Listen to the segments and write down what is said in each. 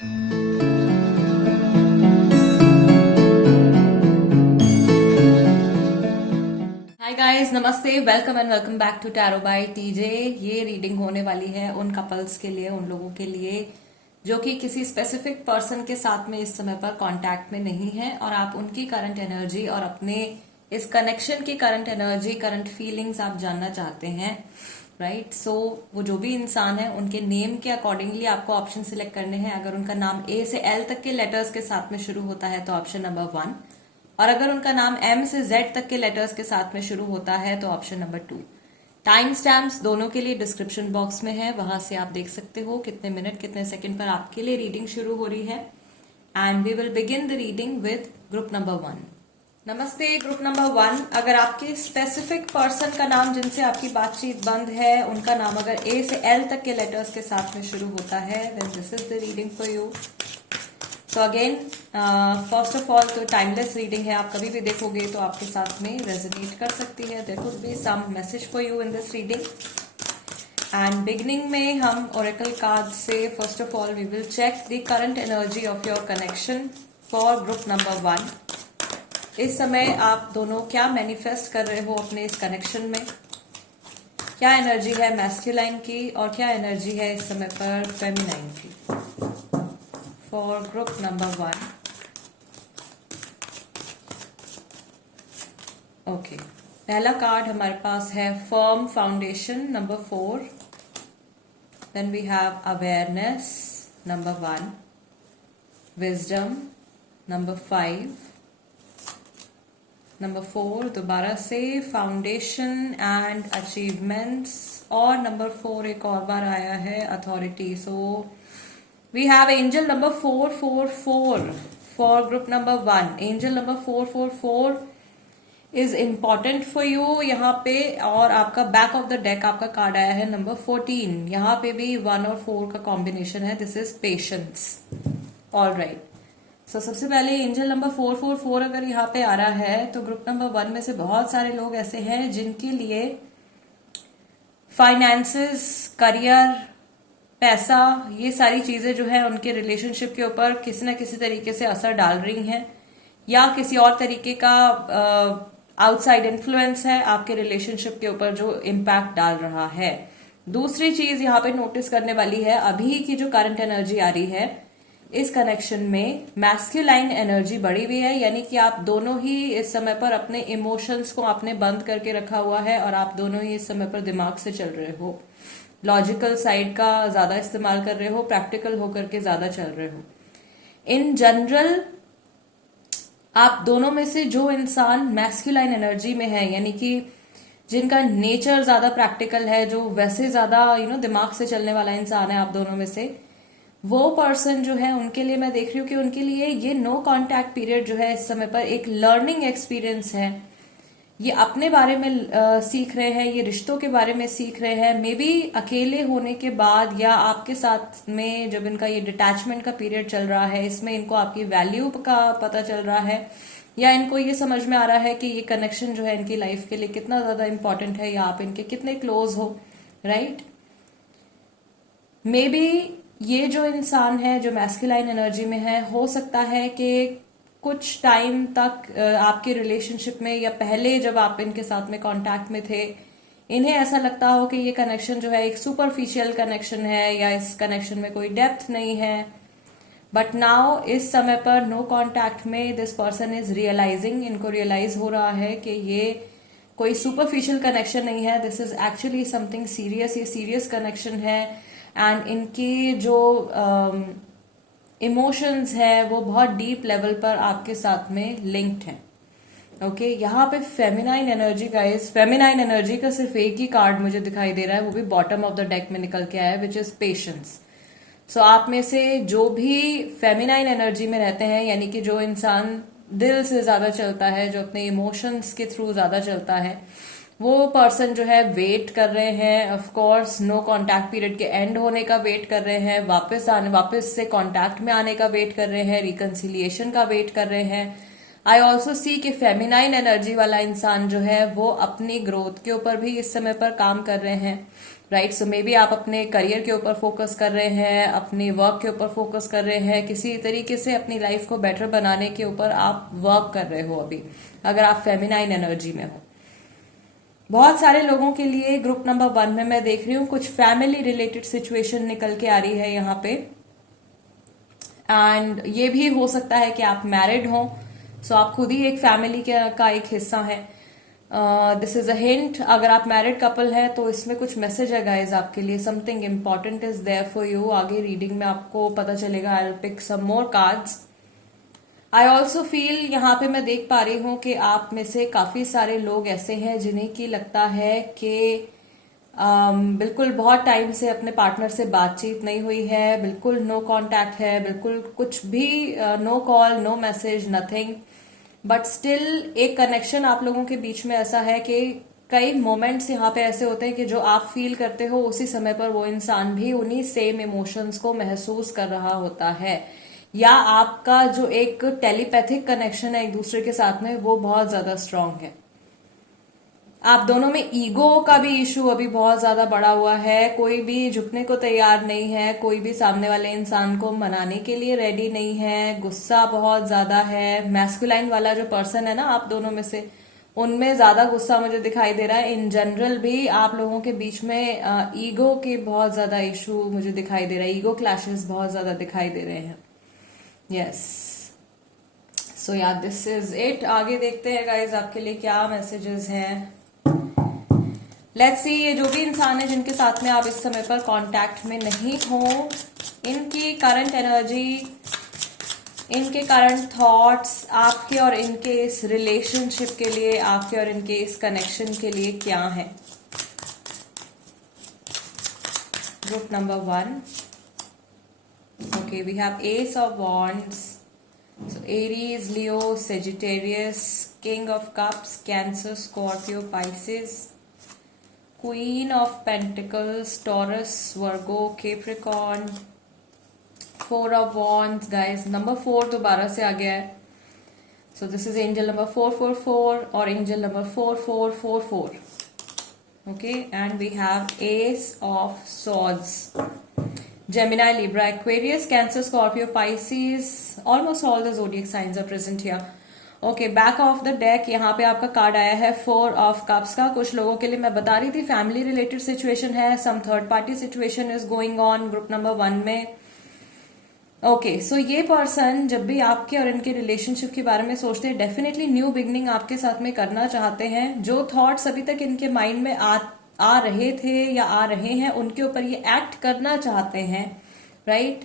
हाय guys, नमस्ते, welcome and welcome back to tarot by TJ. ये reading होने वाली है उन कपल्स के लिए, उन लोगों के लिए जो कि किसी स्पेसिफिक पर्सन के साथ में इस समय पर कांटेक्ट में नहीं है और आप उनकी करंट एनर्जी और अपने इस कनेक्शन की करंट एनर्जी, करंट फीलिंग्स आप जानना चाहते हैं, राइट। सो वो जो भी इंसान है उनके नेम के अकॉर्डिंगली आपको ऑप्शन सिलेक्ट करने हैं। अगर उनका नाम ए से एल तक के लेटर्स के साथ में शुरू होता है तो ऑप्शन नंबर 1, और अगर उनका नाम एम से जेड तक के लेटर्स के साथ में शुरू होता है तो ऑप्शन नंबर 2। टाइम स्टैम्प्स दोनों के लिए डिस्क्रिप्शन बॉक्स में है, वहां से आप देख सकते हो कितने मिनट कितने सेकंड पर आपके लिए रीडिंग शुरू हो रही है। And we will begin the reading with group number 1। नमस्ते ग्रुप नंबर 1। अगर आपके स्पेसिफिक पर्सन का नाम जिनसे आपकी बातचीत बंद है, उनका नाम अगर ए से एल तक के लेटर्स के साथ में शुरू होता है, then this is the reading for you. So again, first of all तो टाइमलेस रीडिंग है, आप कभी भी देखोगे तो आपके साथ में रेजोनेट कर सकती है। There could be some message for you in this reading. And beginning में हम ओरेकल कार्ड से first of all we will check the current energy of your connection for group number 1। इस समय आप दोनों क्या मैनिफेस्ट कर रहे हो अपने इस कनेक्शन में? क्या एनर्जी है मैस्कुलाइन की और क्या एनर्जी है इस समय पर फेमिनाइन की फॉर ग्रुप नंबर 1? ओके, पहला कार्ड हमारे पास है firm foundation number 4, then we have awareness number 1, wisdom number 5, number 4 दोबारा से फाउंडेशन एंड अचीवमेंट्स, और नंबर 4 एक और बार आया है authority. So we have angel number 444 for group number 1. angel number 444 is important for you यहाँ पे। और आपका बैक ऑफ द डेक आपका कार्ड आया है नंबर 14, यहाँ पे भी 1 और 4 का कॉम्बिनेशन है। This is patience. All right, so सबसे पहले एंजल नंबर 444 अगर यहाँ पे आ रहा है तो ग्रुप नंबर 1 में से बहुत सारे लोग ऐसे हैं जिनके लिए फाइनेंसेस, करियर, पैसा, ये सारी चीजें जो है उनके रिलेशनशिप के ऊपर किसी न किसी तरीके से असर डाल रही हैं, या किसी और तरीके का आउटसाइड इन्फ्लुएंस है आपके रिलेशनशिप के ऊपर जो इम्पैक्ट डाल रहा है। दूसरी चीज यहाँ पे नोटिस करने वाली है, अभी की जो करंट एनर्जी आ रही है इस कनेक्शन में मैस्कुलाइन एनर्जी बढ़ी हुई है, यानी कि आप दोनों ही इस समय पर अपने इमोशंस को आपने बंद करके रखा हुआ है और आप दोनों ही इस समय पर दिमाग से चल रहे हो, लॉजिकल साइड का ज्यादा इस्तेमाल कर रहे हो, प्रैक्टिकल होकर के ज्यादा चल रहे हो। इन जनरल आप दोनों में से जो इंसान मैस्कुलाइन एनर्जी में है, यानी कि जिनका नेचर ज्यादा प्रैक्टिकल है, जो वैसे ज्यादा दिमाग से चलने वाला इंसान है आप दोनों में से, वो पर्सन जो है उनके लिए मैं देख रही हूँ कि उनके लिए ये नो कांटेक्ट पीरियड जो है इस समय पर एक लर्निंग एक्सपीरियंस है। ये अपने बारे में सीख रहे हैं, ये रिश्तों के बारे में सीख रहे हैं। मे बी अकेले होने के बाद या आपके साथ में जब इनका ये डिटैचमेंट का पीरियड चल रहा है, इसमें इनको आपकी वैल्यू का पता चल रहा है, या इनको ये समझ में आ रहा है कि ये कनेक्शन जो है इनकी लाइफ के लिए कितना ज्यादा इंपॉर्टेंट है, या आप इनके कितने क्लोज हो, राइट। मे बी ये जो इंसान है जो मैस्कुलाइन एनर्जी में है, हो सकता है कि कुछ टाइम तक आपके रिलेशनशिप में या पहले जब आप इनके साथ में कांटेक्ट में थे, इन्हें ऐसा लगता हो कि ये कनेक्शन जो है एक सुपरफिशियल कनेक्शन है या इस कनेक्शन में कोई डेप्थ नहीं है। बट नाउ इस समय पर नो कांटेक्ट में दिस पर्सन इज रियलाइजिंग, इनको रियलाइज हो रहा है कि ये कोई सुपरफिशियल कनेक्शन नहीं है, this is actually something serious, ये सीरियस कनेक्शन है। एंड इनकी जो इमोशंस है वो बहुत डीप लेवल पर आपके साथ में लिंक्ड है। ओके, यहाँ पे feminine energy guys, feminine energy का सिर्फ एक ही कार्ड मुझे दिखाई दे रहा है, वो भी बॉटम ऑफ द डेक में निकल के आया है, विच इज पेशेंस। सो आप में से जो भी फेमिनाइन एनर्जी में रहते हैं, यानी कि जो इंसान दिल से ज्यादा चलता है, जो अपने इमोशंस के थ्रू ज्यादा चलता है, वो पर्सन जो है वेट कर रहे हैं, of course no contact period के एंड होने का वेट कर रहे हैं, वापस से कांटेक्ट में आने का वेट कर रहे हैं, रिकंसिलिएशन का वेट कर रहे हैं। आई ऑल्सो सी कि फेमिनाइन एनर्जी वाला इंसान जो है वो अपनी ग्रोथ के ऊपर भी इस समय पर काम कर रहे हैं, राइट। सो मे बी आप अपने करियर के ऊपर फोकस कर रहे हैं, अपने वर्क के ऊपर फोकस कर रहे हैं, किसी तरीके से अपनी लाइफ को बेटर बनाने के ऊपर आप वर्क कर रहे हो अभी, अगर आप फेमिनाइन एनर्जी में हो। बहुत सारे लोगों के लिए ग्रुप नंबर 1 में मैं देख रही हूँ कुछ फैमिली रिलेटेड सिचुएशन निकल के आ रही है यहाँ पे। एंड ये भी हो सकता है कि आप मैरिड हो, सो आप खुद ही एक फैमिली का एक हिस्सा है। दिस इज अ हिंट, अगर आप मैरिड कपल है तो इसमें कुछ मैसेज है गाइज आपके लिए, something important is there for you. आगे रीडिंग में आपको पता चलेगा। I will pick some more cards. I also feel, यहाँ पे मैं देख पा रही हूँ कि आप में से काफी सारे लोग ऐसे हैं जिन्हें की लगता है कि बिल्कुल बहुत टाइम से अपने पार्टनर से बातचीत नहीं हुई है, बिल्कुल नो कांटेक्ट है, बिल्कुल कुछ भी, no call, no message, nothing, but still एक कनेक्शन आप लोगों के बीच में ऐसा है कि कई मोमेंट्स यहाँ पे ऐसे होते हैं कि जो आप फील करते हो उसी समय पर वो इंसान भी उन्हीं सेम इमोशंस को महसूस कर रहा होता है, या आपका जो एक टेलीपैथिक कनेक्शन है एक दूसरे के साथ में वो बहुत ज्यादा स्ट्रांग है। आप दोनों में ईगो का भी इशू अभी बहुत ज्यादा बढ़ा हुआ है, कोई भी झुकने को तैयार नहीं है, कोई भी सामने वाले इंसान को मनाने के लिए रेडी नहीं है, गुस्सा बहुत ज्यादा है। मैस्कुलाइन वाला जो पर्सन है ना आप दोनों में से, उनमें ज्यादा गुस्सा मुझे दिखाई दे रहा है। इन जनरल भी आप लोगों के बीच में ईगो के बहुत ज्यादा इशू मुझे दिखाई दे रहा है, ईगो क्लैशेस बहुत ज्यादा दिखाई दे रहे हैं। यस, सो या दिस इज इट। आगे देखते हैं गाइज आपके लिए क्या मैसेजेस हैं। लेट्स सी, ये जो भी इंसान है जिनके साथ में आप इस समय पर कांटेक्ट में नहीं हो, इनकी करंट एनर्जी, इनके करंट थॉट्स आपके और इनके इस रिलेशनशिप के लिए, आपके और इनके इस कनेक्शन के लिए क्या है। Group number 1, okay, we have ace of wands, so Aries, Leo, Sagittarius, King of Cups, Cancer, Scorpio, Pisces, Queen of Pentacles, Taurus, Virgo, Capricorn, 4 of Wands, guys, number 4 दोबारा से आ गया है। So this is angel number 444 और angel number 4444. Okay, and we have Ace of Swords. Gemini, Libra, Aquarius, Cancer, Scorpio, Pisces, almost all the zodiac signs are present here. Okay, back of the deck यहाँ पे आपका card आया है 4 of Cups का। कुछ लोगों के लिए मैं बता रही थी फैमिली रिलेटेड सिचुएशन है, some third party situation is going on group number 1 में। ओके, सो ये पर्सन जब भी आपके और इनके रिलेशनशिप के बारे में सोचते हैं, डेफिनेटली न्यू बिगनिंग आपके साथ में करना चाहते हैं। जो थॉट्स अभी तक इनके माइंड में आ रहे थे या आ रहे हैं, उनके ऊपर ये एक्ट करना चाहते हैं, राइट।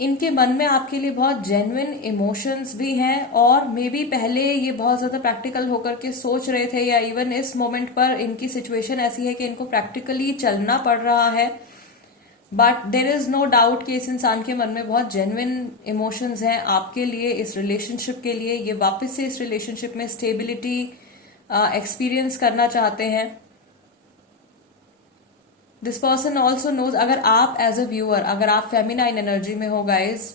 इनके मन में आपके लिए बहुत जेन्युइन इमोशंस भी हैं, और मे बी पहले ये बहुत ज्यादा प्रैक्टिकल होकर के सोच रहे थे, या इवन इस मोमेंट पर इनकी सिचुएशन ऐसी है कि इनको प्रैक्टिकली चलना पड़ रहा है। But there is no doubt कि इस इंसान के मन में बहुत जेन्युइन इमोशंस हैं आपके लिए, इस रिलेशनशिप के लिए। ये वापस से इस रिलेशनशिप में स्टेबिलिटी एक्सपीरियंस करना चाहते हैं। दिस पर्सन ऑल्सो नोज, अगर आप एज अ व्यूअर, अगर आप फेमिनाइन एनर्जी में हो गाइज,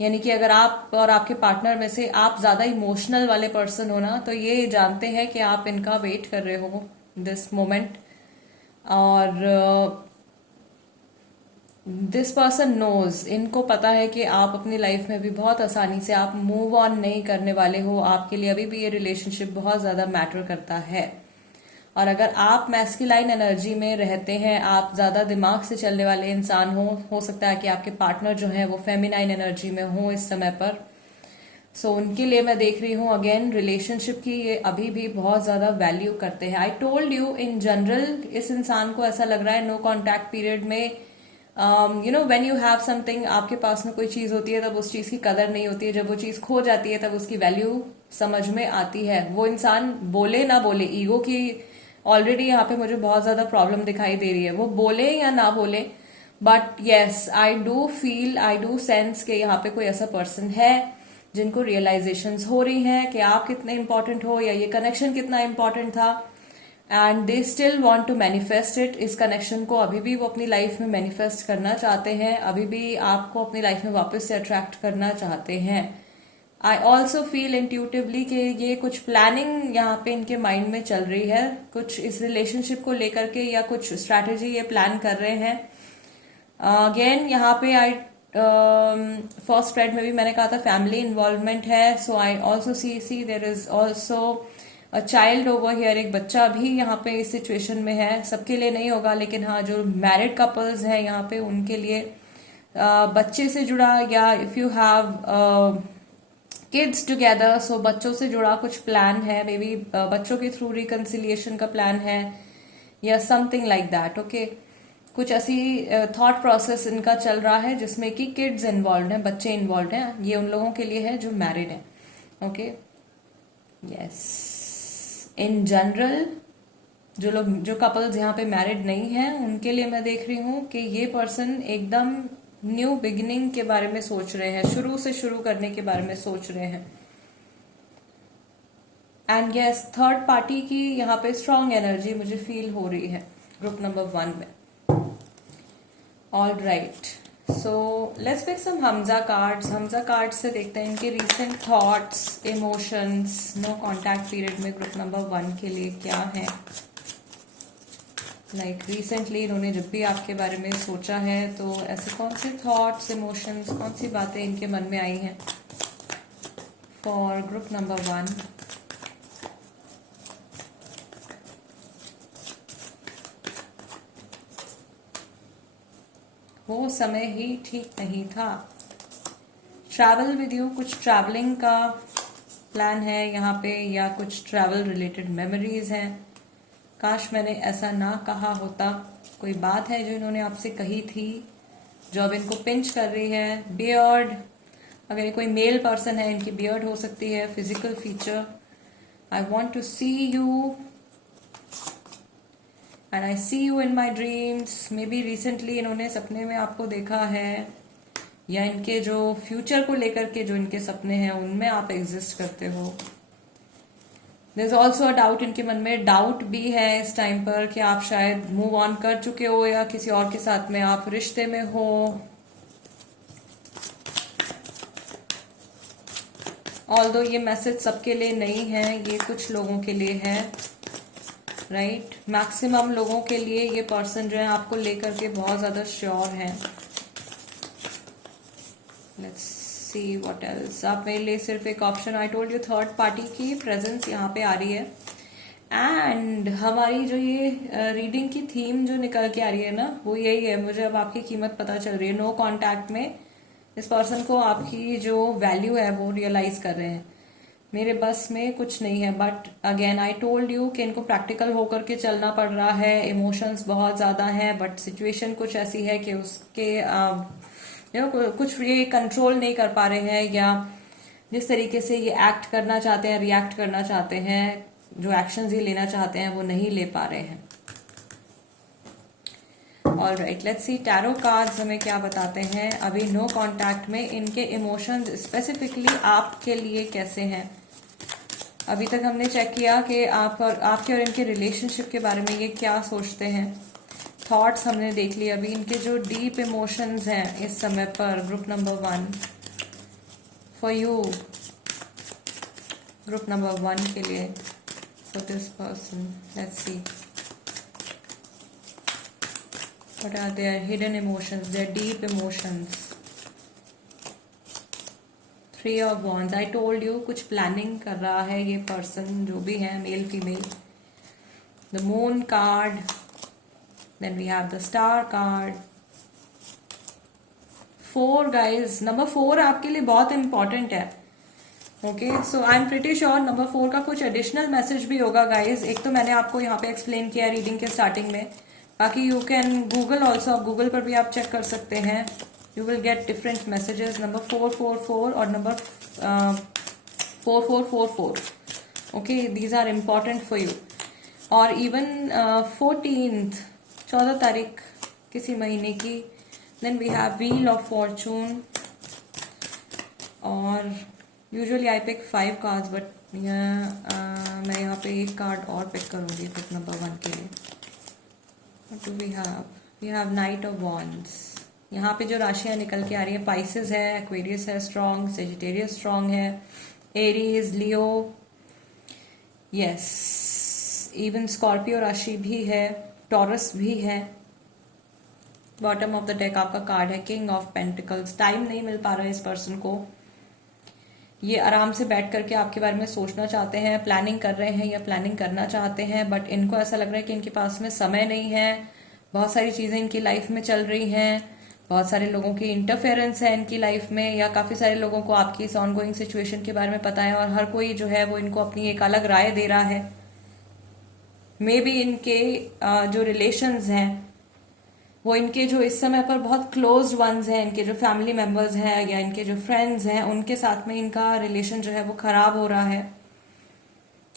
यानी कि अगर आप और आपके पार्टनर में से आप ज्यादा इमोशनल वाले पर्सन हो ना, तो ये जानते हैं कि आप इनका वेट कर रहे हो दिस मोमेंट। और दिस पर्सन नोज, इनको पता है कि आप अपनी लाइफ में भी बहुत आसानी से आप मूव ऑन नहीं करने वाले हो। आपके लिए अभी भी ये रिलेशनशिप बहुत ज्यादा मैटर करता है। और अगर आप मैस्कुलाइन एनर्जी में रहते हैं, आप ज्यादा दिमाग से चलने वाले इंसान हो सकता है कि आपके पार्टनर जो है वो फेमिनाइन एनर्जी में हो इस समय पर। सो उनके लिए मैं देख रही हूँ अगेन रिलेशनशिप की ये अभी भी बहुत ज्यादा वैल्यू करते हैं। आई टोल्ड यू, इन जनरल इस इंसान को ऐसा लग रहा है नो कॉन्टैक्ट पीरियड में, you know when you have something, आपके पास में कोई चीज होती है तब उस चीज की कदर नहीं होती है, जब वो चीज खो जाती है तब उसकी वैल्यू समझ में आती है। वो इंसान बोले ना बोले, ईगो की ऑलरेडी यहाँ पे मुझे बहुत ज्यादा प्रॉब्लम दिखाई दे रही है, वो बोले या ना बोले, but yes I do feel, I do sense कि यहाँ पे कोई ऐसा पर्सन है जिनको रियलाइजेशंस हो रही हैं कि आप कितने इंपॉर्टेंट हो, या ये कनेक्शन कितना इंपॉर्टेंट था, and they still want to manifest it. इस कनेक्शन को अभी भी वो अपनी लाइफ में मैनिफेस्ट करना चाहते हैं, अभी भी आपको अपनी लाइफ में वापस से अट्रैक्ट करना चाहते हैं। आई ऑल्सो फील इंट्यूटिवली कि ये कुछ प्लानिंग यहाँ पे इनके माइंड में चल रही है, कुछ इस रिलेशनशिप को लेकर के या कुछ स्ट्रैटेजी ये प्लान कर रहे हैं। अगेन यहाँ पे आई फर्स्ट स्प्रेड में भी मैंने कहा था फैमिली इन्वॉल्वमेंट है, so I also see there is also a child over here, एक बच्चा भी यहाँ पे इस सिचुएशन में है। सबके लिए नहीं होगा, लेकिन हाँ जो मैरिड कपल्स हैं यहाँ पे उनके लिए बच्चे से जुड़ा, या if you have kids together, so बच्चों से जुड़ा कुछ प्लान है, मे बी बच्चों के थ्रू रिकन्सिलिएशन का प्लान है या समथिंग लाइक दैट। ओके, कुछ ऐसी थॉट प्रोसेस इनका चल रहा है जिसमें कि किड्स इन्वॉल्व हैं, बच्चे इन्वॉल्व हैं। ये उन लोगों के लिए है जो मैरिड है। ओके, यस, इन जनरल जो कपल्स यहाँ पे मैरिड नहीं हैं उनके लिए मैं देख रही हूँ कि ये पर्सन एकदम न्यू बिगिनिंग के बारे में सोच रहे हैं, शुरू से शुरू करने के बारे में सोच रहे हैं। एंड यस, थर्ड पार्टी की यहाँ पे स्ट्रांग एनर्जी मुझे फील हो रही है ग्रुप नंबर 1 में। All right, so let's pick some हमजा कार्ड्स। हमजा कार्ड्स से देखते हैं इनके recent thoughts, emotions, no contact period में ग्रुप नंबर 1 के लिए क्या है। लाइक रिसेंटली इन्होंने जब भी आपके बारे में सोचा है तो ऐसे कौन से थॉट्स, इमोशंस, कौन सी बातें इनके मन में आई हैं फॉर ग्रुप नंबर 1। वो समय ही ठीक नहीं था। ट्रैवल विद यू, कुछ ट्रैवलिंग का प्लान है यहाँ पे, या कुछ ट्रैवल रिलेटेड मेमोरीज हैं। काश मैंने ऐसा ना कहा होता। कोई बात है जो इन्होंने आपसे कही थी जो अब इनको पिंच कर रही है। बियर्ड, अगर ये कोई मेल पर्सन है इनकी बियर्ड हो सकती है। Physical feature, I want to see you and I see you in my dreams. Maybe recently इन्होंने सपने में आपको देखा है, या इनके जो फ्यूचर को लेकर के जो इनके सपने हैं उनमें आप एग्जिस्ट करते हो। There is also a doubt, इनके मन में डाउट भी है इस टाइम पर कि आप शायद मूव ऑन कर चुके हो या किसी और के साथ में आप रिश्ते में हो। ऑल्दो ये मैसेज सबके लिए नहीं है, ये कुछ लोगों के लिए है, राइट। मैक्सिमम लोगों के लिए ये पर्सन जो है आपको लेकर के बहुत ज्यादा श्योर है। Let's see what else. आप मेरे लिए सिर्फ एक option, I told you third party की प्रेजेंस यहाँ पे आ रही है। एंड हमारी जो ये रीडिंग की थीम जो निकल के आ रही है ना, वो यही है। मुझे अब आपकी कीमत पता चल रही है। नो कॉन्टैक्ट में इस पर्सन को आपकी जो वैल्यू है वो रियलाइज कर रहे हैं। मेरे बस में कुछ नहीं है, but again I told you कि इनको प्रैक्टिकल होकर के चलना पड़ रहा है। इमोशंस बहुत ज्यादा हैं, बट सिचुएशन कुछ ऐसी है कि उसके कुछ ये कंट्रोल नहीं कर पा रहे हैं, या जिस तरीके से ये एक्ट करना चाहते हैं, रिएक्ट करना चाहते हैं, जो एक्शंस ये लेना चाहते हैं वो नहीं ले पा रहे हैं। All right, let's see tarot cards हमें क्या बताते हैं। अभी नो कॉन्टैक्ट में इनके इमोशंस स्पेसिफिकली आपके लिए कैसे हैं। अभी तक हमने चेक किया कि आपके और इनके रिलेशनशिप के बारे में ये क्या सोचते हैं। थॉट्स हमने देख लिए। अभी इनके जो डीप इमोशंस हैं इस समय पर group number 1 for you, group number 1 के लिए, for this person. Let's see what are their hidden emotions, their deep emotions. 3 of wands, I told you कुछ प्लानिंग कर रहा है ये पर्सन, जो भी है, male female. the moon card, then we have the star card. 4 guys, number 4 आपके लिए बहुत इंपॉर्टेंट है। Okay, so I am pretty sure number 4 का कुछ एडिशनल मैसेज भी होगा गाइज। एक तो मैंने आपको यहाँ पे एक्सप्लेन किया रीडिंग के स्टार्टिंग में, बाकी you can Google also, Google पर भी आप चेक कर सकते हैं। You will get different messages. Number 444 और number 4444, okay, these are important for you. और इवन 14 तारीख किसी महीने की। Then we have wheel of fortune, और usually I pick 5 cards, but मैं यहाँ पे एक कार्ड और पिक करूंगी ग्रुप नंबर 1 के लिए। What do we have? We have Knight of Wands. यहाँ पे जो राशियां निकल के आ रही है, पाइसेस है, एक्वेरियस है स्ट्रांग, सेजिटेरियस स्ट्रांग है, एरीज, लियो, यस, इवन स्कॉर्पियो राशि भी है, टॉरस भी है। बॉटम ऑफ द डेक आपका कार्ड है किंग ऑफ पेंटिकल्स। टाइम नहीं मिल पा रहा है इस पर्सन को, ये आराम से बैठ करके आपके बारे में सोचना चाहते हैं, प्लानिंग कर रहे हैं या प्लानिंग करना चाहते हैं, बट इनको ऐसा लग रहा है कि इनके पास में समय नहीं है। बहुत सारी चीजें इनकी लाइफ में चल रही हैं, बहुत सारे लोगों की इंटरफेरेंस है इनकी लाइफ में, या काफी सारे लोगों को आपकी इस ऑनगोइंग सिचुएशन के बारे में पता है और हर कोई जो है वो इनको अपनी एक अलग राय दे रहा है। मे बी इनके जो रिलेशंस हैं वो इनके जो इस समय पर बहुत क्लोज वंस हैं, इनके जो फैमिली मेंबर्स हैं या इनके जो फ्रेंड्स हैं, उनके साथ में इनका रिलेशन जो है वो खराब हो रहा है।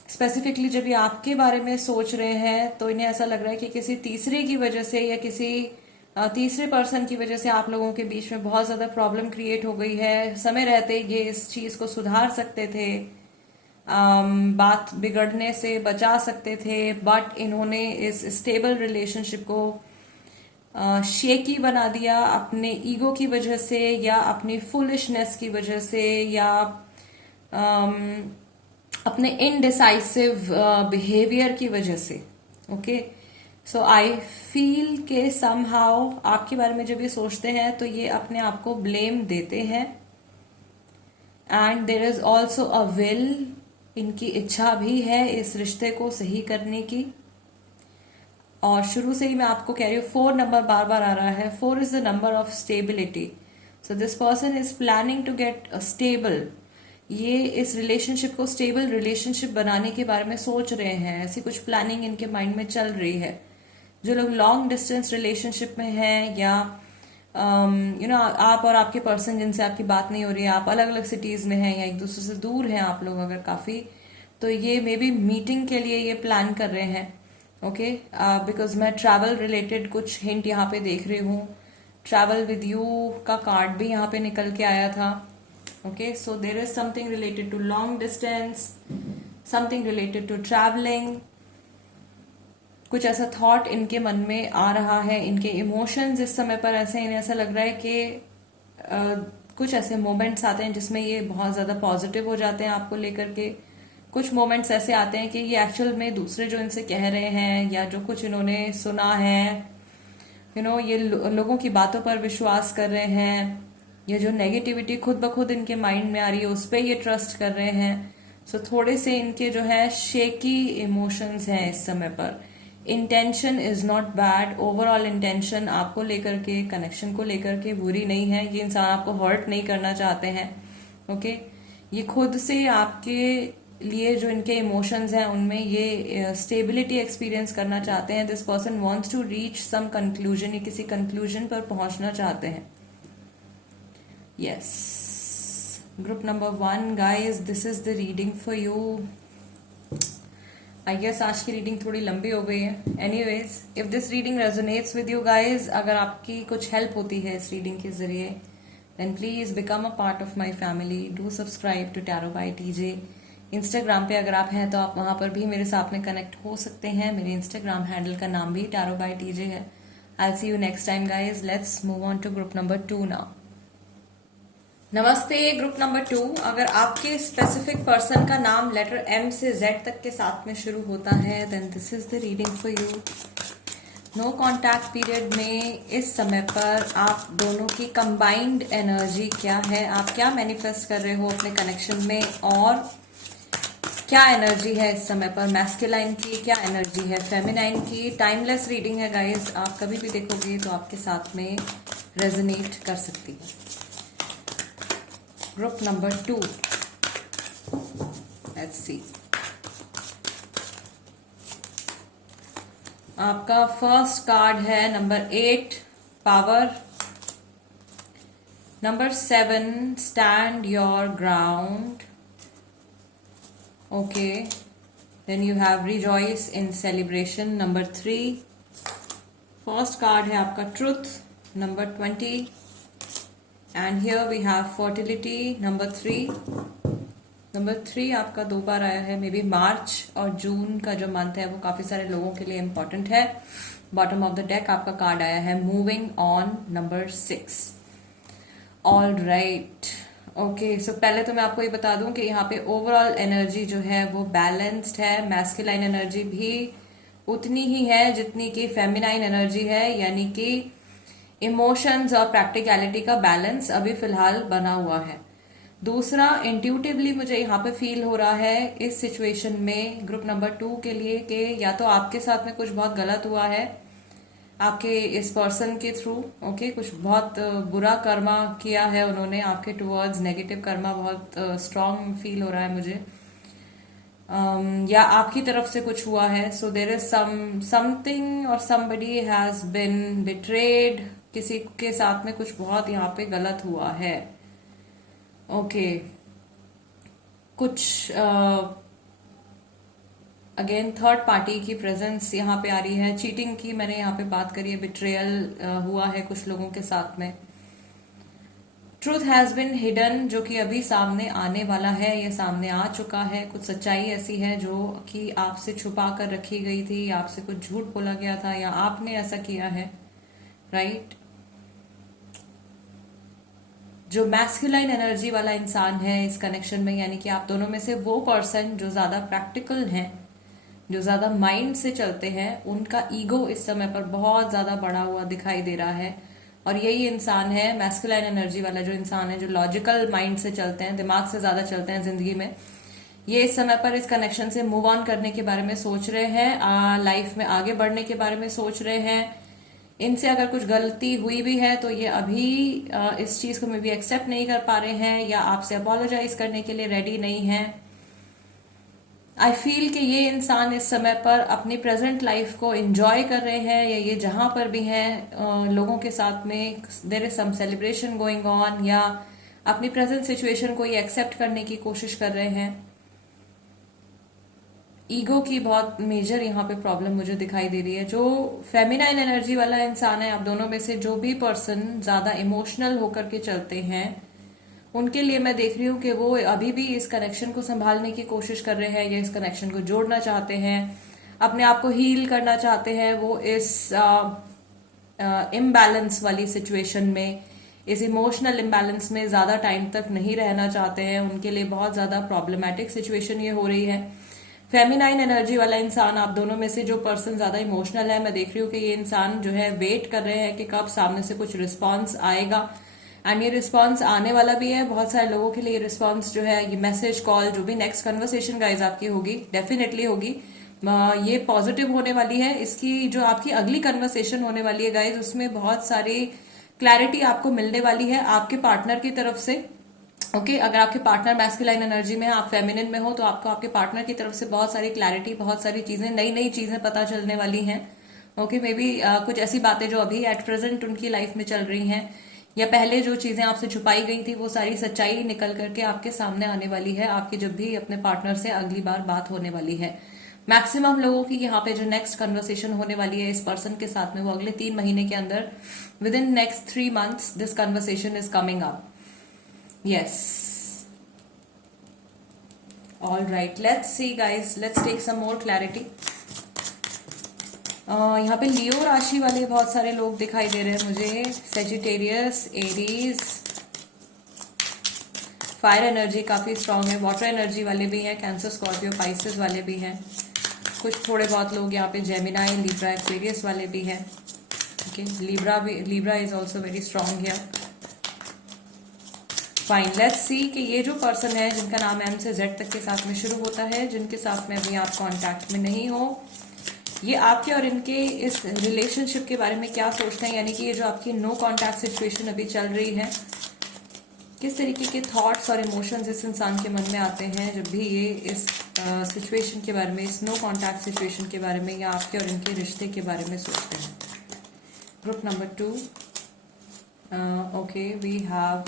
स्पेसिफिकली जब ये आपके बारे में सोच रहे हैं तो इन्हें ऐसा लग रहा है कि किसी तीसरे की वजह से या किसी तीसरे पर्सन की वजह से आप लोगों के बीच में बहुत ज्यादा प्रॉब्लम क्रिएट हो गई है। समय रहते ये इस चीज को सुधार सकते थे, बात बिगड़ने से बचा सकते थे, बट इन्होंने इस स्टेबल रिलेशनशिप को शेकी बना दिया अपने ईगो की वजह से या अपनी फुलिशनेस की वजह से या अपने इनडिसाइसिव बिहेवियर की वजह से। ओके, सो आई फील के समहाउ आपके बारे में जब ये सोचते हैं तो ये अपने आप को ब्लेम देते हैं, and there is also a will, इनकी इच्छा भी है इस रिश्ते को सही करने की। और शुरू से ही मैं आपको कह रही हूँ 4 नंबर बार बार आ रहा है। 4 is the number of stability, so this person is planning to get stable. ये इस रिलेशनशिप को स्टेबल रिलेशनशिप बनाने के बारे में सोच रहे हैं, ऐसी कुछ प्लानिंग इनके माइंड में चल रही है। जो लोग लॉन्ग डिस्टेंस रिलेशनशिप में हैं या आप और आपके पर्सन जिनसे आपकी बात नहीं हो रही है, आप अलग अलग सिटीज में हैं या एक दूसरे से दूर हैं आप लोग अगर काफी, तो ये मे बी मीटिंग के लिए ये प्लान कर रहे हैं। ओके, बिकॉज मैं ट्रैवल रिलेटेड कुछ हिंट यहाँ पे देख रही हूँ। ट्रैवल विद यू का कार्ड भी यहाँ पे निकल के आया था। Okay, so there is something related to long distance, something related to travelling. कुछ ऐसा थॉट इनके मन में आ रहा है। इनके इमोशंस इस समय पर ऐसे, इन्हें ऐसा लग रहा है कि कुछ ऐसे मोमेंट्स आते हैं जिसमें ये बहुत ज्यादा पॉजिटिव हो जाते हैं आपको लेकर के। कुछ मोमेंट्स ऐसे आते हैं कि ये एक्चुअल में दूसरे जो इनसे कह रहे हैं या जो कुछ इन्होंने सुना है, ये लोगों की बातों पर विश्वास कर रहे हैं। ये जो नेगेटिविटी खुद ब खुद इनके माइंड में आ रही है उस पर ये ट्रस्ट कर रहे हैं। सो थोड़े से इनके जो है शेकी इमोशंस हैं इस समय पर। Intention is not bad, overall intention आपको लेकर के, कनेक्शन को लेकर के बुरी नहीं है। ये इंसान आपको हर्ट नहीं करना चाहते हैं। ओके, ये खुद से आपके लिए जो इनके इमोशंस हैं उनमें ये स्टेबिलिटी एक्सपीरियंस करना चाहते हैं। This person wants to reach some conclusion, ये किसी कंक्लूजन पर पहुंचना चाहते हैं। Yes, group number 1 guys, this is the reading for you. I guess आज की रीडिंग थोड़ी लंबी हो गई है। Anyways, if this reading resonates with you guys, अगर आपकी कुछ हेल्प होती है इस रीडिंग के जरिए, then please become a part of my family. Do subscribe to tarot by TJ. Instagram पे अगर आप हैं तो आप वहां पर भी मेरे साथ में कनेक्ट हो सकते हैं। मेरे इंस्टाग्राम हैंडल का नाम भी टैरो बाय टीजे है। I see you next time guys. Let's move on to group number 2 now. नमस्ते ग्रुप नंबर 2। अगर आपके स्पेसिफिक पर्सन का नाम लेटर M से Z तक के साथ में शुरू होता है, then this is the reading for you. No contact period में इस समय पर आप दोनों की कंबाइंड एनर्जी क्या है, आप क्या मैनिफेस्ट कर रहे हो अपने कनेक्शन में, और क्या एनर्जी है इस समय पर मैस्कुलाइन की, क्या एनर्जी है फेमिनाइन की। टाइमलेस रीडिंग है गाइस, आप कभी भी देखोगे तो आपके साथ में रेजोनेट कर सकती है। Group number 2, let's see. आपका फर्स्ट कार्ड है number 8 power, number 7 stand your ground. Okay, then you have rejoice in celebration, number 3. First card है आपका truth, number 20, and here we have fertility, number 3. Number 3 आपका 2 बार आया है। May be मार्च और जून का जो मंथ है वो काफी सारे लोगों के लिए इम्पोर्टेंट है। बॉटम ऑफ द डेक आपका कार्ड आया है moving on number 6। All right, okay. So पहले तो मैं आपको ये बता दूं कि यहाँ पे ओवरऑल एनर्जी जो है वो बैलेंस्ड है। मैस्कुलाइन एनर्जी भी उतनी ही है जितनी कि फेमिनाइन एनर्जी है, यानी कि इमोशंस और प्रैक्टिकलिटी का बैलेंस अभी फिलहाल बना हुआ है। दूसरा, इंट्यूटिवली मुझे यहाँ पे फील हो रहा है इस सिचुएशन में ग्रुप नंबर 2 के लिए कि या तो आपके साथ में कुछ बहुत गलत हुआ है आपके इस पर्सन के थ्रू, ओके, कुछ बहुत बुरा कर्मा किया है उन्होंने आपके टुवर्ड्स, नेगेटिव कर्मा बहुत स्ट्रांग फील हो रहा है मुझे। या आपकी तरफ से कुछ हुआ है। सो देर इज समथिंग और समबडी हैज बिन बिट्रेड, किसी के साथ में कुछ बहुत यहाँ पे गलत हुआ है, ओके। कुछ अगेन थर्ड पार्टी की प्रेजेंस यहाँ पे आ रही है। चीटिंग की मैंने यहाँ पे बात करी है, बिट्रेयल हुआ है कुछ लोगों के साथ में। ट्रूथ हैज बिन हिडन, जो कि अभी सामने आने वाला है, ये सामने आ चुका है। कुछ सच्चाई ऐसी है जो कि आपसे छुपा कर रखी गई थी, आपसे कुछ झूठ बोला गया था या आपने ऐसा किया है, राइट। जो मैस्कुलाइन एनर्जी वाला इंसान है इस कनेक्शन में, यानी कि आप दोनों में से वो पर्सन जो ज्यादा प्रैक्टिकल हैं, जो ज्यादा माइंड से चलते हैं, उनका ईगो इस समय पर बहुत ज्यादा बढ़ा हुआ दिखाई दे रहा है। और यही इंसान है मैस्कुलाइन एनर्जी वाला जो इंसान है, जो लॉजिकल माइंड से चलते हैं, दिमाग से ज्यादा चलते हैं जिंदगी में। ये इस समय पर इस कनेक्शन से मूव ऑन करने के बारे में सोच रहे हैं, लाइफ में आगे बढ़ने के बारे में सोच रहे हैं। इनसे अगर कुछ गलती हुई भी है तो ये अभी इस चीज को मे भी एक्सेप्ट नहीं कर पा रहे हैं या आपसे अपोलोजाइज करने के लिए रेडी नहीं है। आई फील कि ये इंसान इस समय पर अपनी प्रेजेंट लाइफ को एंजॉय कर रहे हैं, या ये जहां पर भी हैं लोगों के साथ में there is some celebration going on, या अपनी प्रेजेंट सिचुएशन को ये एक्सेप्ट करने की कोशिश कर रहे हैं। ईगो की बहुत मेजर यहाँ पे प्रॉब्लम मुझे दिखाई दे रही है। जो फेमिनाइन एनर्जी वाला इंसान है, आप दोनों में से जो भी पर्सन ज्यादा इमोशनल होकर के चलते हैं, उनके लिए मैं देख रही हूँ कि वो अभी भी इस कनेक्शन को संभालने की कोशिश कर रहे हैं या इस कनेक्शन को जोड़ना चाहते हैं, अपने आप को हील करना चाहते हैं। वो इस इम्बैलेंस वाली सिचुएशन में, इस इमोशनल इम्बैलेंस में ज्यादा टाइम तक नहीं रहना चाहते हैं। उनके लिए बहुत ज्यादा प्रॉब्लमैटिक सिचुएशन ये हो रही है। फेमिनाइन एनर्जी वाला इंसान, आप दोनों में से जो पर्सन ज्यादा इमोशनल है, मैं देख रही हूँ कि ये इंसान जो है वेट कर रहे हैं कि कब सामने से कुछ रिस्पॉन्स आएगा। एंड ये रिस्पॉन्स आने वाला भी है। बहुत सारे लोगों के लिए ये रिस्पॉन्स जो है, ये मैसेज, कॉल, जो भी नेक्स्ट कन्वर्सेशन गाइज आपकी होगी, डेफिनेटली होगी, ये पॉजिटिव होने वाली है। इसकी जो आपकी अगली कन्वर्सेशन होने वाली है गाइज, उसमें बहुत सारी क्लैरिटी आपको मिलने वाली है आपके पार्टनर की तरफ से, ओके। अगर आपके पार्टनर मैस्कुलाइन एनर्जी में है, आप फेमिनिन में हो, तो आपको आपके पार्टनर की तरफ से बहुत सारी क्लैरिटी, बहुत सारी चीजें, नई नई चीजें पता चलने वाली हैं, ओके। मे बी कुछ ऐसी बातें जो अभी एट प्रेजेंट उनकी लाइफ में चल रही हैं, या पहले जो चीजें आपसे छुपाई गई थी, वो सारी सच्चाई निकल करके आपके सामने आने वाली है, आपकी जब भी अपने पार्टनर से अगली बार बात होने वाली है। मैक्सिमम लोगों की यहाँ पे जो नेक्स्ट कन्वर्सेशन होने वाली है इस पर्सन के साथ में, वो अगले 3 महीने के अंदर, with in next 3 months this conversation is coming up. Yes. All right. Let's see, guys. Let's take some more clarity. यहाँ पे लियो राशि वाले बहुत सारे लोग दिखाई दे रहे हैं मुझे। सेजिटेरियस, एरीज, फायर एनर्जी काफी स्ट्रांग है। वाटर एनर्जी वाले भी हैं, कैंसर, स्कॉर्पियो, पाइसेस वाले भी हैं। कुछ थोड़े बहुत लोग यहाँ पे जेमिनाई, लिब्रा, एक्वेरियस वाले भी हैं, okay. Libra is also very strong here. Fine, let's see कि ये जो पर्सन है जिनका नाम एम से जेड तक के साथ में शुरू होता है, जिनके साथ में अभी आप कांटेक्ट में नहीं हो, ये आपके और इनके इस रिलेशनशिप के बारे में क्या सोचते हैं। यानी कि ये जो आपकी नो कांटेक्ट सिचुएशन अभी चल रही है, किस तरीके के थॉट्स और इमोशंस इस इंसान के मन में आते हैं जब भी ये इस सिचुएशन के बारे में, इस नो कांटेक्ट सिचुएशन के बारे में, या आपके और इनके रिश्ते के बारे में सोचते हैं। Group number 2, okay, we have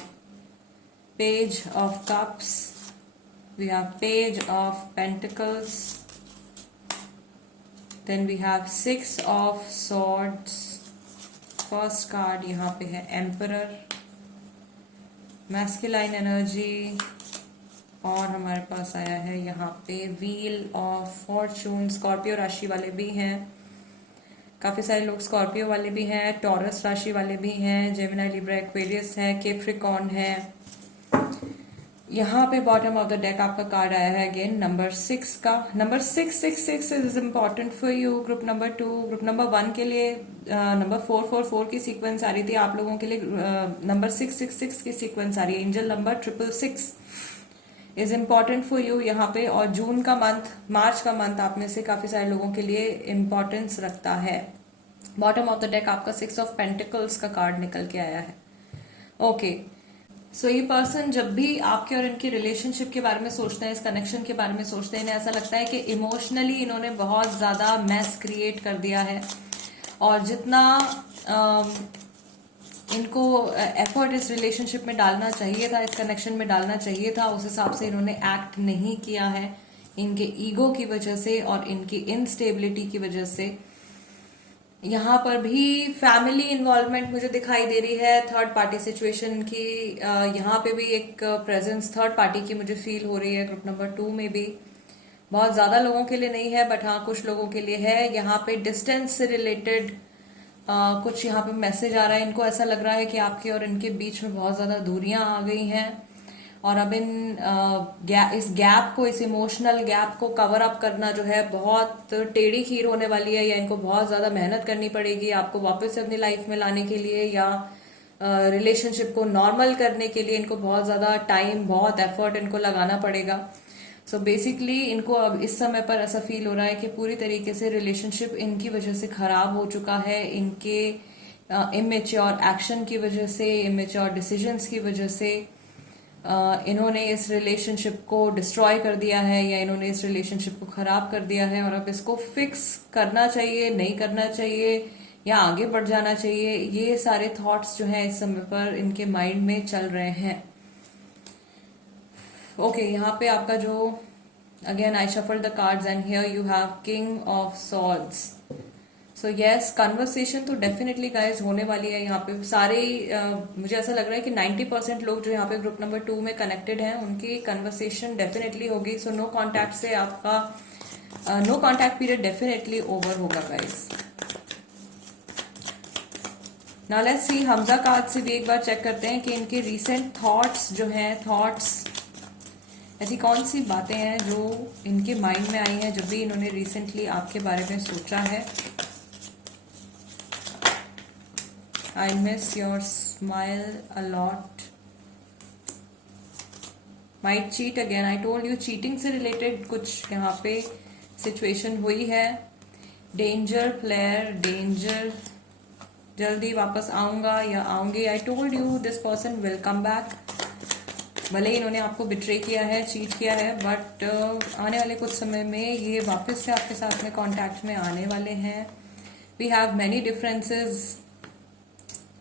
Page of Cups, we have Page of Pentacles, then we have 6 of Swords, first card यहाँ पे है Emperor, Masculine Energy, और हमारे पास आया है यहाँ पे Wheel of Fortune, Scorpio राशि वाले भी हैं, काफी सारे लोग स्कॉर्पियो वाले भी हैं, टॉरस राशि वाले भी हैं, जेमिनी, लिब्रा, एक्वेरियस है, कैप्रिकॉर्न है। यहाँ पे बॉटम ऑफ द डेक आपका कार्ड आया है अगेन नंबर 6 का। Number 666 is important for you. Group number 2, group number 1 के लिए नंबर 444 की सीक्वेंस आ रही थी, आप लोगों के लिए नंबर 666 की सीक्वेंस आ रही है। Angel number 666 is important for you यहाँ पे। और जून का मंथ, मार्च का मंथ आप में से काफी सारे लोगों के लिए इम्पोर्टेंस रखता है। बॉटम ऑफ द डेक आपका 6 ऑफ पेंटिकल्स का कार्ड निकल के आया है। ओके, सो ये पर्सन जब भी आपके और इनके रिलेशनशिप के बारे में सोचते हैं, इस कनेक्शन के बारे में सोचते हैं, इन्हें ऐसा लगता है कि इमोशनली इन्होंने बहुत ज्यादा मैस क्रिएट कर दिया है और जितना इनको एफर्ट इस रिलेशनशिप में डालना चाहिए था, इस कनेक्शन में डालना चाहिए था, उस हिसाब से इन्होंने एक्ट नहीं किया है, इनके ईगो की वजह से और इनकी इनस्टेबिलिटी की वजह से। यहाँ पर भी फैमिली इन्वॉल्वमेंट मुझे दिखाई दे रही है, थर्ड पार्टी सिचुएशन की यहाँ पे भी एक प्रेजेंस थर्ड पार्टी की मुझे फील हो रही है। ग्रुप नंबर 2 में भी बहुत ज्यादा लोगों के लिए नहीं है, बट हाँ कुछ लोगों के लिए है। यहाँ पे डिस्टेंस से रिलेटेड कुछ यहाँ पे मैसेज आ रहा है। इनको ऐसा लग रहा है कि आपके और इनके बीच में बहुत ज्यादा दूरियां आ गई हैं और अब इस गैप को, इस इमोशनल गैप को कवर अप करना जो है बहुत टेढ़ी खीर होने वाली है, या इनको बहुत ज्यादा मेहनत करनी पड़ेगी आपको वापस से अपनी लाइफ में लाने के लिए, या रिलेशनशिप को नॉर्मल करने के लिए इनको बहुत ज्यादा टाइम, बहुत एफर्ट इनको लगाना पड़ेगा। सो बेसिकली इनको अब इस समय पर ऐसा फील हो रहा है कि पूरी तरीके से रिलेशनशिप इनकी वजह से खराब हो चुका है, इनके इमेच्योर एक्शन की वजह से, इमेच्योर डिसीजंस की वजह से इन्होंने इस रिलेशनशिप को डिस्ट्रॉय कर दिया है, या इन्होंने इस रिलेशनशिप को खराब कर दिया है। और अब इसको फिक्स करना चाहिए, नहीं करना चाहिए, या आगे बढ़ जाना चाहिए, ये सारे थॉट्स जो हैं इस समय पर इनके माइंड में चल रहे हैं। ओके, यहाँ पे आपका जो again I shuffle the cards and here you have king of swords. So yes, conversation तो डेफिनेटली गाइज होने वाली है यहाँ पे। सारे मुझे ऐसा लग रहा है कि 90% लोग जो यहाँ पे ग्रुप नंबर 2 में कनेक्टेड हैं उनकी कन्वर्सेशन डेफिनेटली होगी। सो नो कॉन्टैक्ट से आपका no contact period definitely over होगा गाइज। नाउ लेट्स सी, हमजा कार्ड से भी एक बार चेक करते हैं कि इनके रीसेंट थॉट्स जो हैं, थॉट्स ऐसी कौन सी बातें हैं जो इनके माइंड में आई हैं जब भी इन्होंने रिसेंटली आपके बारे में सोचा है। I miss your smile a lot. Might cheat again. I told you cheating से related कुछ यहाँ पे situation हुई है। Danger player, danger. जल्दी वापस आऊंगा या आऊंगी। I told you this person will come back. भले ही इन्होंने आपको बिट्रे किया है, चीट किया है, बट आने वाले कुछ समय में ये वापस से आपके साथ में कांटेक्ट में आने वाले हैं। We have many differences.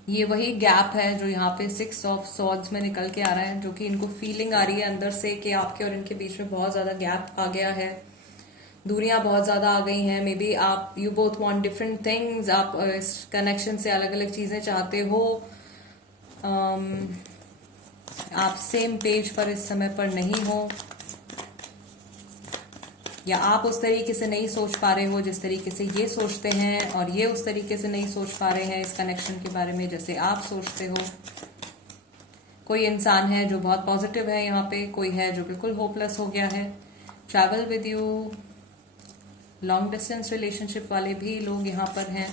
ये वही गैप है जो यहाँ पे 6 ऑफ सॉर्ड्स में निकल के आ रहा है, जो कि इनको फीलिंग आ रही है अंदर से कि आपके और इनके बीच में बहुत ज्यादा गैप आ गया है, दूरियां बहुत ज्यादा आ गई हैं। मे बी आप you both want different things, आप इस कनेक्शन से अलग अलग चीजें चाहते हो, आप सेम पेज पर इस समय पर नहीं हो, या आप उस तरीके से नहीं सोच पा रहे हो जिस तरीके से ये सोचते हैं, और ये उस तरीके से नहीं सोच पा रहे हैं इस कनेक्शन के बारे में जैसे आप सोचते हो। कोई इंसान है जो बहुत पॉजिटिव है यहाँ पे, कोई है जो बिल्कुल होपलेस हो गया है। Travel with you, long distance relationship वाले भी लोग यहाँ पर हैं।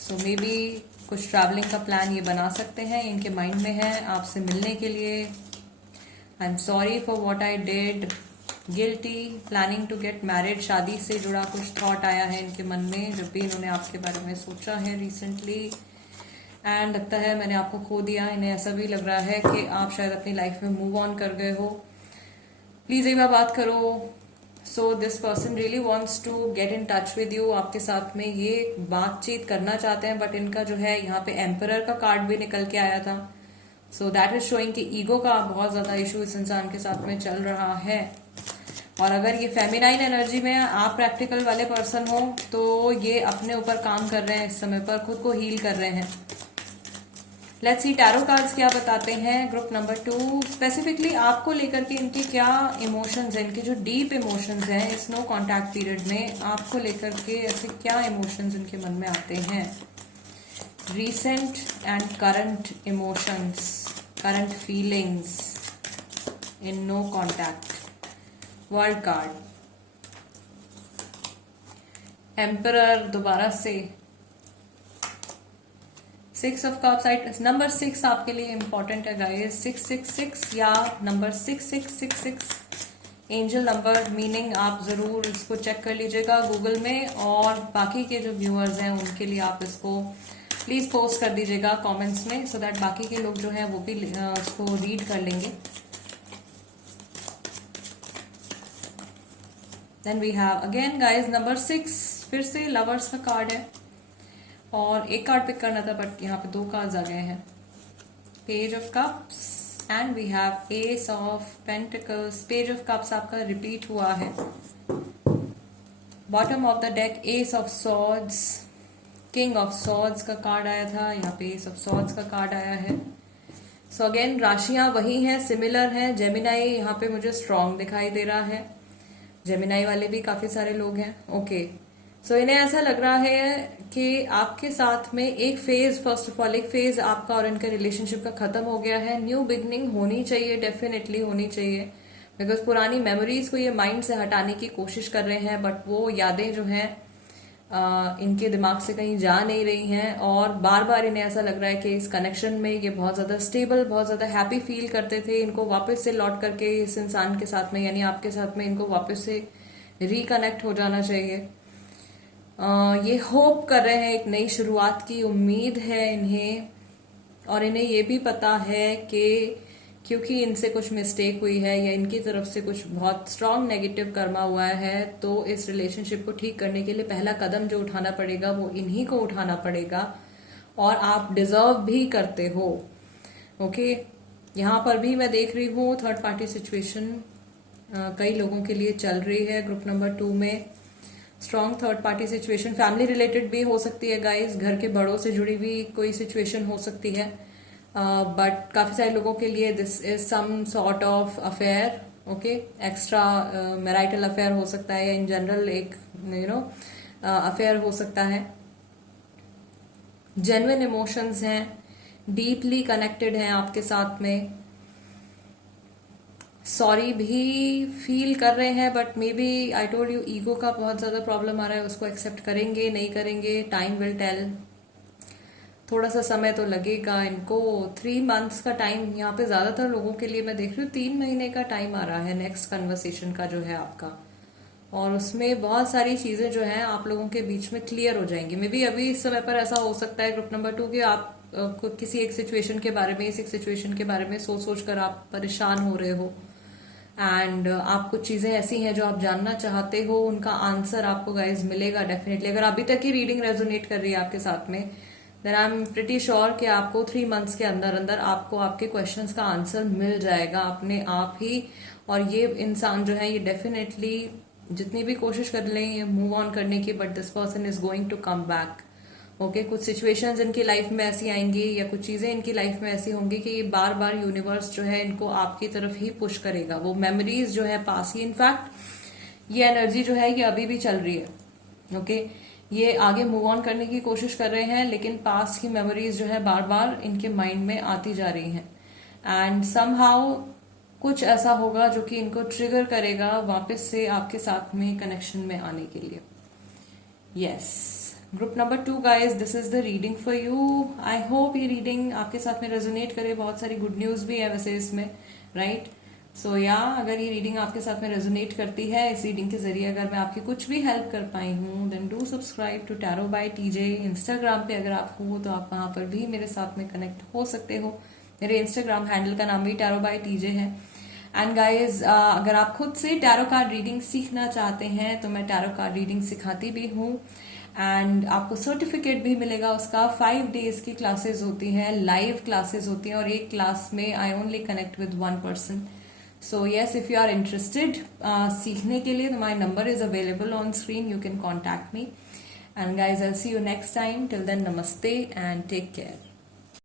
सो मे बी कुछ ट्रैवलिंग का प्लान ये बना सकते हैं, इनके माइंड में है आपसे मिलने के लिए। I am sorry for what I did, guilty, planning to get married, शादी से जुड़ा कुछ थॉट आया है इनके मन में जब भी इन्होंने आपके बारे में सोचा है रिसेंटली। एंड लगता है मैंने आपको खो दिया। इन्हें ऐसा भी लग रहा है कि आप शायद अपनी लाइफ में मूव ऑन कर गए हो। प्लीज एक बार बात करो। So this person really wants to get in touch with you, आपके साथ में ये बातचीत करना चाहते हैं, बट इनका जो है यहाँ पे एम्परर का कार्ड भी निकल के आया था। सो दैट इज शोइंग कि ईगो का बहुत ज्यादा इशू इस इंसान के साथ में चल रहा है। और अगर ये फेमिनाइन एनर्जी में आप प्रैक्टिकल वाले पर्सन हो तो ये अपने ऊपर काम कर रहे हैं इस समय पर, खुद को हील कर रहे हैं। लेट्स सी टैरो कार्ड्स क्या बताते हैं ग्रुप नंबर 2। स्पेसिफिकली आपको लेकर के इनके क्या इमोशंस हैं, इनके जो डीप इमोशंस हैं इस नो कॉन्टैक्ट पीरियड में, आपको लेकर के ऐसे क्या इमोशंस इनके मन में आते हैं। Recent and current emotions, current feelings in no contact. World card, emperor दोबारा से, 6 ऑफ कप्स। नंबर 6 आपके लिए इंपॉर्टेंट है गाइस, 666 या नंबर 6666 एंजल नंबर, मीनिंग आप जरूर इसको चेक कर लीजिएगा गूगल में, और बाकी के जो व्यूअर्स हैं उनके लिए आप इसको प्लीज पोस्ट कर दीजिएगा कमेंट्स में, सो दैट बाकी के लोग जो है वो भी इसको रीड कर लेंगे। Then we have again guys number 6, फिर से लवर्स का कार्ड है, और एक कार्ड पिक करना था बट यहाँ पे 2 कार्ड्स आ गए हैं। Page of cups and we have ace of pentacles. Page of cups आपका रिपीट हुआ है। Bottom of the deck ace of swords, king of swords का कार्ड आया था, यहाँ पे एस ऑफ सॉर्ड्स का कार्ड आया है। सो अगेन राशियां वही हैं, सिमिलर हैं। जेमिनाई यहाँ पे मुझे स्ट्रांग दिखाई दे रहा है, जेमिनाई वाले भी काफी सारे लोग हैं। ओके, सो इन्हें ऐसा लग रहा है कि आपके साथ में एक फेज, फर्स्ट ऑफ ऑल एक फेज आपका और इनका रिलेशनशिप का खत्म हो गया है। न्यू बिगनिंग होनी चाहिए, डेफिनेटली होनी चाहिए, बिकॉज पुरानी मेमोरीज को ये माइंड से हटाने की कोशिश कर रहे हैं, बट वो यादें जो हैं इनके दिमाग से कहीं जा नहीं रही हैं, और बार बार इन्हें ऐसा लग रहा है कि इस कनेक्शन में ये बहुत ज्यादा स्टेबल, बहुत ज्यादा हैप्पी फील करते थे। इनको वापस से लौट करके इस इंसान के साथ में, यानी आपके साथ में, इनको वापस से रिकनेक्ट हो जाना चाहिए। ये होप कर रहे हैं, एक नई शुरुआत की उम्मीद है इन्हें, और इन्हें ये भी पता है कि क्योंकि इनसे कुछ मिस्टेक हुई है या इनकी तरफ से कुछ बहुत स्ट्रांग नेगेटिव कर्मा हुआ है, तो इस रिलेशनशिप को ठीक करने के लिए पहला कदम जो उठाना पड़ेगा वो इन्हीं को उठाना पड़ेगा, और आप डिजर्व भी करते हो। ओके, यहाँ पर भी मैं देख रही हूँ थर्ड पार्टी सिचुएशन कई लोगों के लिए चल रही है ग्रुप नंबर 2 में। Strong third party situation, family related भी हो सकती है गाइस, घर के बड़ों से जुड़ी हुई कोई सिचुएशन हो सकती है, बट काफी सारे लोगों के लिए this is some sort of affair. Okay, extra marital affair हो सकता है, या इन जनरल एक अफेयर हो सकता है। जेन्युइन इमोशंस हैं, डीपली कनेक्टेड हैं आपके साथ में, सॉरी भी फील कर रहे हैं, but maybe I told you ego का बहुत ज्यादा प्रॉब्लम आ रहा है, उसको एक्सेप्ट करेंगे नहीं करेंगे, टाइम विल टेल। थोड़ा सा समय तो लगेगा इनको, 3 मंथ्स का टाइम यहाँ पे ज्यादातर लोगों के लिए मैं देख रही हूँ, 3 महीने का टाइम आ रहा है नेक्स्ट कन्वर्सेशन का जो है आपका, और उसमें बहुत सारी चीजें जो है आप लोगों के बीच में क्लियर हो जाएंगी। मे बी अभी इस समय पर ऐसा हो सकता है ग्रुप नंबर 2 कि आप किसी एक सिचुएशन के बारे में, इस एक सिचुएशन के बारे में सोच सोच कर आप परेशान हो रहे हो, एंड आप कुछ चीजें ऐसी हैं जो आप जानना चाहते हो, उनका आंसर आपको गाइज मिलेगा डेफिनेटली। अगर अभी तक की रीडिंग रेजोनेट कर रही है आपके साथ में, then I am pretty sure कि आपको 3 मंथ्स के अंदर अंदर आपको आपके क्वेश्चंस का आंसर मिल जाएगा अपने आप ही। और ये इंसान जो है ये डेफिनेटली जितनी भी कोशिश कर लें मूव ऑन करने की, but this person is going to come back. Okay, कुछ सिचुएशंस इनकी लाइफ में ऐसी आएंगी, या कुछ चीजें इनकी लाइफ में ऐसी होंगी कि ये बार बार यूनिवर्स जो है इनको आपकी तरफ ही पुश करेगा। वो मेमोरीज जो है पास ही, इनफैक्ट ये एनर्जी जो है ये अभी भी चल रही है। ओके, ये आगे मूव ऑन करने की कोशिश कर रहे हैं, लेकिन पास की मेमोरीज जो है बार बार इनके माइंड में आती जा रही हैं, एंड समहाउ कुछ ऐसा होगा जो कि इनको ट्रिगर करेगा वापस से आपके साथ में कनेक्शन में आने के लिए। Yes, group number 2 guys, this is the reading for you. I hope ये रीडिंग आपके साथ में रेजोनेट करे। बहुत सारी गुड न्यूज भी है वैसे इसमें, राइट? सो या अगर ये रीडिंग आपके साथ में रेजोनेट करती है, इस रीडिंग के जरिए अगर मैं आपकी कुछ भी हेल्प कर पाई हूँ, then do subscribe to tarot by TJ. Instagram पे अगर आप हो तो आप वहां पर भी मेरे साथ में कनेक्ट हो सकते हो। मेरे इंस्टाग्राम हैंडल का नाम भी टैरो बाय टीजे है। एंड गाइज, अगर आप खुद से टैरो कार्ड रीडिंग सीखना चाहते हैं तो मैं टैरो कार्ड रीडिंग सिखाती भी हूँ, एंड आपको सर्टिफिकेट भी मिलेगा उसका। 5 डेज की क्लासेस होती हैं, लाइव क्लासेस होती हैं, और एक क्लास में आई ओनली कनेक्ट विद 1 पर्सन। So yes, if you are interested सीखने के लिए, तो my number is available on screen, you can contact me. And guys, I see you next time. Till then, नमस्ते एंड टेक केयर।